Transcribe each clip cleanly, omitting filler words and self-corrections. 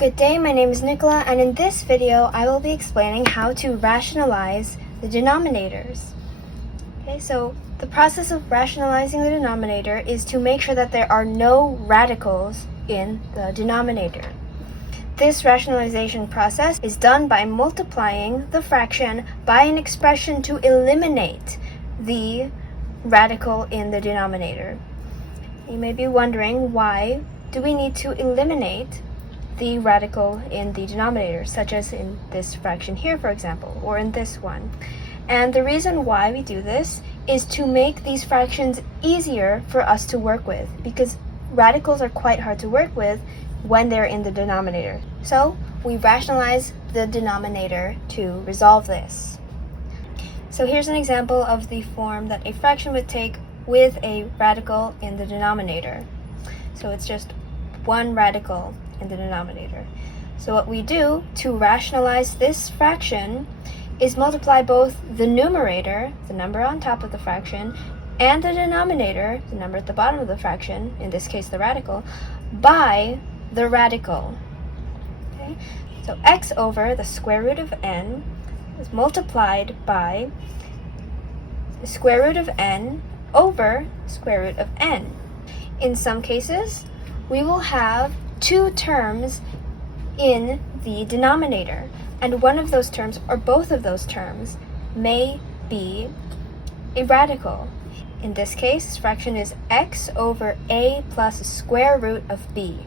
Good day, my name is Nicola, and in this video I will be explaining how to rationalize the denominators. Okay, so the process of rationalizing the denominator is to make sure that there are no radicals in the denominator. This rationalization process is done by multiplying the fraction by an expression to eliminate the radical in the denominator. You may be wondering, why do we need to eliminate the radical in the denominator, such as in this fraction here, for example, or in this one? And the reason why we do this is to make these fractions easier for us to work with, because radicals are quite hard to work with when they're in the denominator. So we rationalize the denominator to resolve this. So here's an example of the form that a fraction would take with a radical in the denominator. So it's just one radical in the denominator. So what we do to rationalize this fraction is multiply both the numerator, the number on top of the fraction, and the denominator, the number at the bottom of the fraction, in this case the radical, by the radical. Okay? So x over the square root of n is multiplied by the square root of n over square root of n. In some cases, we will have two terms in the denominator, and one of those terms, or both of those terms, may be a radical. In this case, this fraction is x over a plus square root of b.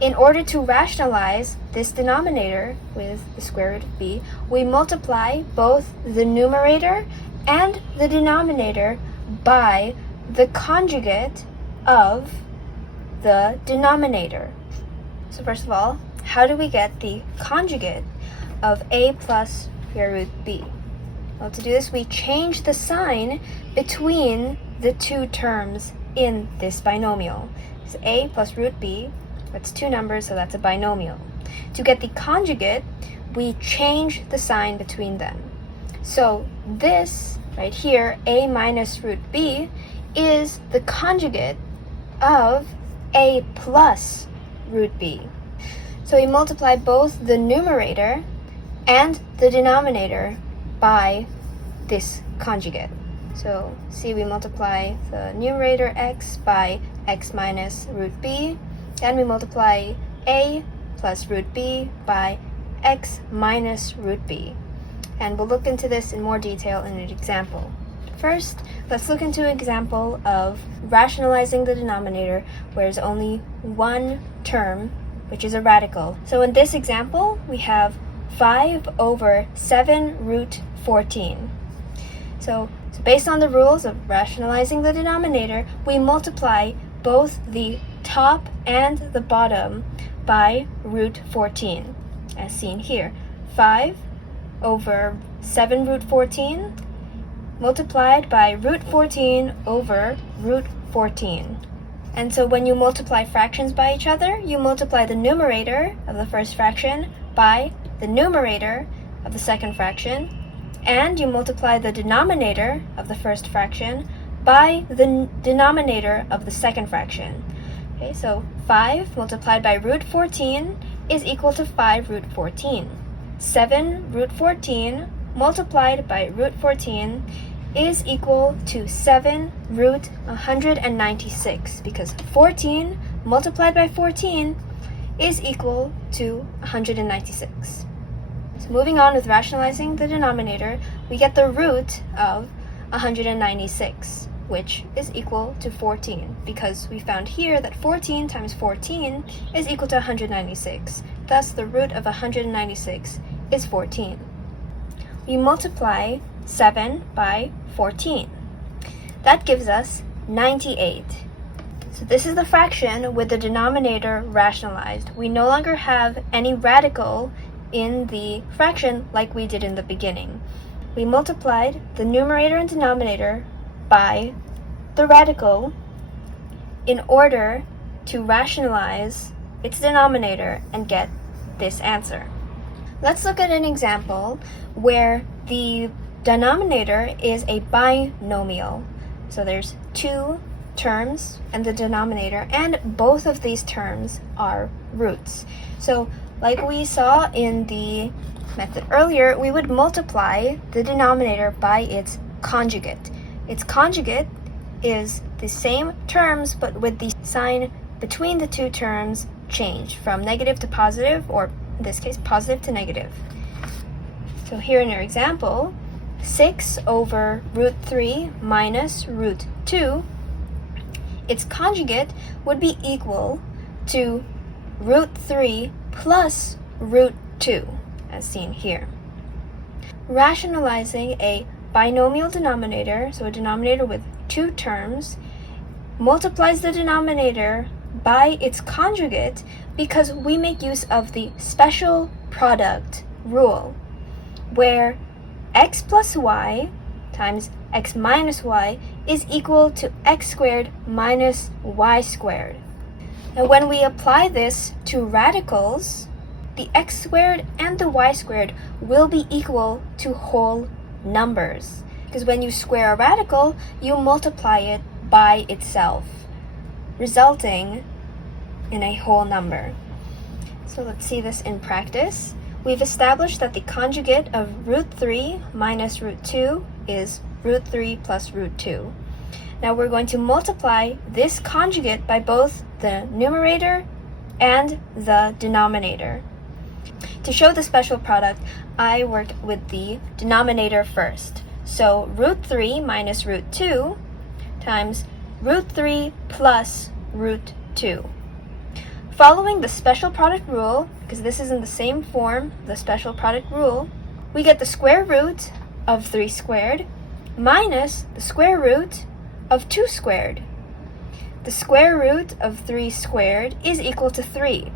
In order to rationalize this denominator with the square root of b, we multiply both the numerator and the denominator by the conjugate of the denominator. So first of all, how do we get the conjugate of a plus square root b? Well, to do this, we change the sign between the two terms in this binomial. So a plus root b, that's two numbers, so that's a binomial. To get the conjugate, we change the sign between them. So this right here, a minus root b, is the conjugate of a plus root b. So we multiply both the numerator and the denominator by this conjugate. So see, we multiply the numerator x by x minus root b, and we multiply a plus root b by x minus root b. And we'll look into this in more detail in an example. First, let's look into an example of rationalizing the denominator where there's only one term, which is a radical. So in this example, we have 5 over 7 root 14. So based on the rules of rationalizing the denominator, we multiply both the top and the bottom by root 14, as seen here. 5 over 7 root 14 multiplied by root 14 over root 14. And so when you multiply fractions by each other, you multiply the numerator of the first fraction by the numerator of the second fraction, and you multiply the denominator of the first fraction by the denominator of the second fraction. Okay, so 5 multiplied by root 14 is equal to 5 root 14. 7 root 14 multiplied by root 14 is equal to 7 root 196, because 14 multiplied by 14 is equal to 196. So moving on with rationalizing the denominator, we get the root of 196, which is equal to 14, because we found here that 14 times 14 is equal to 196. Thus, the root of 196 is 14. We multiply 7 by 14. That gives us 98. So this is the fraction with the denominator rationalized. We no longer have any radical in the fraction like we did in the beginning. We multiplied the numerator and denominator by the radical in order to rationalize its denominator and get this answer. Let's look at an example where the denominator is a binomial. So there's two terms and the denominator, and both of these terms are roots. So like we saw in the method earlier, we would multiply the denominator by its conjugate. Its conjugate is the same terms, but with the sign between the two terms changed from negative to positive, or in this case, positive to negative. So here in our example, 6 over root 3 minus root 2, its conjugate would be equal to root 3 plus root 2, as seen here. Rationalizing a binomial denominator, so a denominator with two terms, multiplies the denominator by its conjugate because we make use of the special product rule, where x plus y times x minus y is equal to x squared minus y squared. Now when we apply this to radicals, the x squared and the y squared will be equal to whole numbers, because when you square a radical, you multiply it by itself, resulting in a whole number. So let's see this in practice. We've established that the conjugate of root 3 minus root 2 is root 3 plus root 2. Now we're going to multiply this conjugate by both the numerator and the denominator. To show the special product, I worked with the denominator first. So root 3 minus root 2 times root 3 plus root 2. Following the special product rule, because this is in the same form, the special product rule, we get the square root of 3 squared minus the square root of 2 squared. The square root of 3 squared is equal to 3.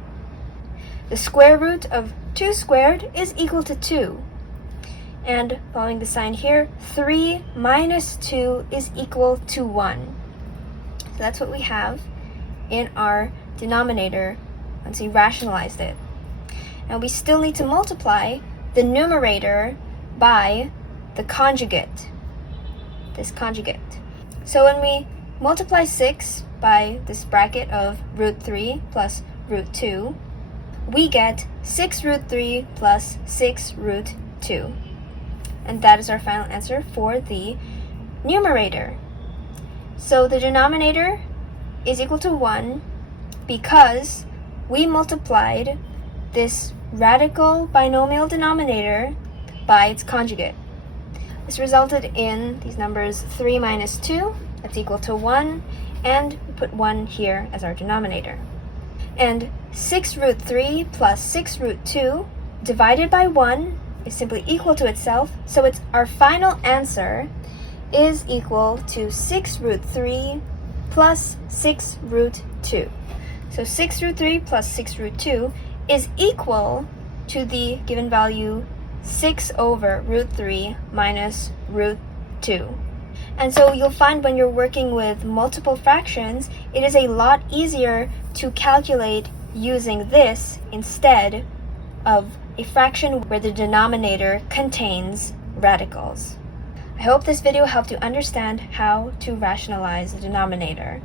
The square root of 2 squared is equal to 2. And following the sign here, 3 minus 2 is equal to 1. So that's what we have in our denominator once we rationalized it. And we still need to multiply the numerator by the conjugate, this conjugate. So when we multiply 6 by this bracket of root 3 plus root 2, we get 6 root 3 plus 6 root 2. And that is our final answer for the numerator. So the denominator is equal to 1 because we multiplied this radical binomial denominator by its conjugate. This resulted in these numbers 3 minus 2, that's equal to 1, and we put 1 here as our denominator. And 6 root 3 plus 6 root 2 divided by 1 is simply equal to itself, so it's our final answer is equal to 6 root 3 plus 6 root 2. So 6 root 3 plus 6 root 2 is equal to the given value 6 over root 3 minus root 2. And so you'll find when you're working with multiple fractions, it is a lot easier to calculate using this instead of a fraction where the denominator contains radicals. I hope this video helped you understand how to rationalize the denominator.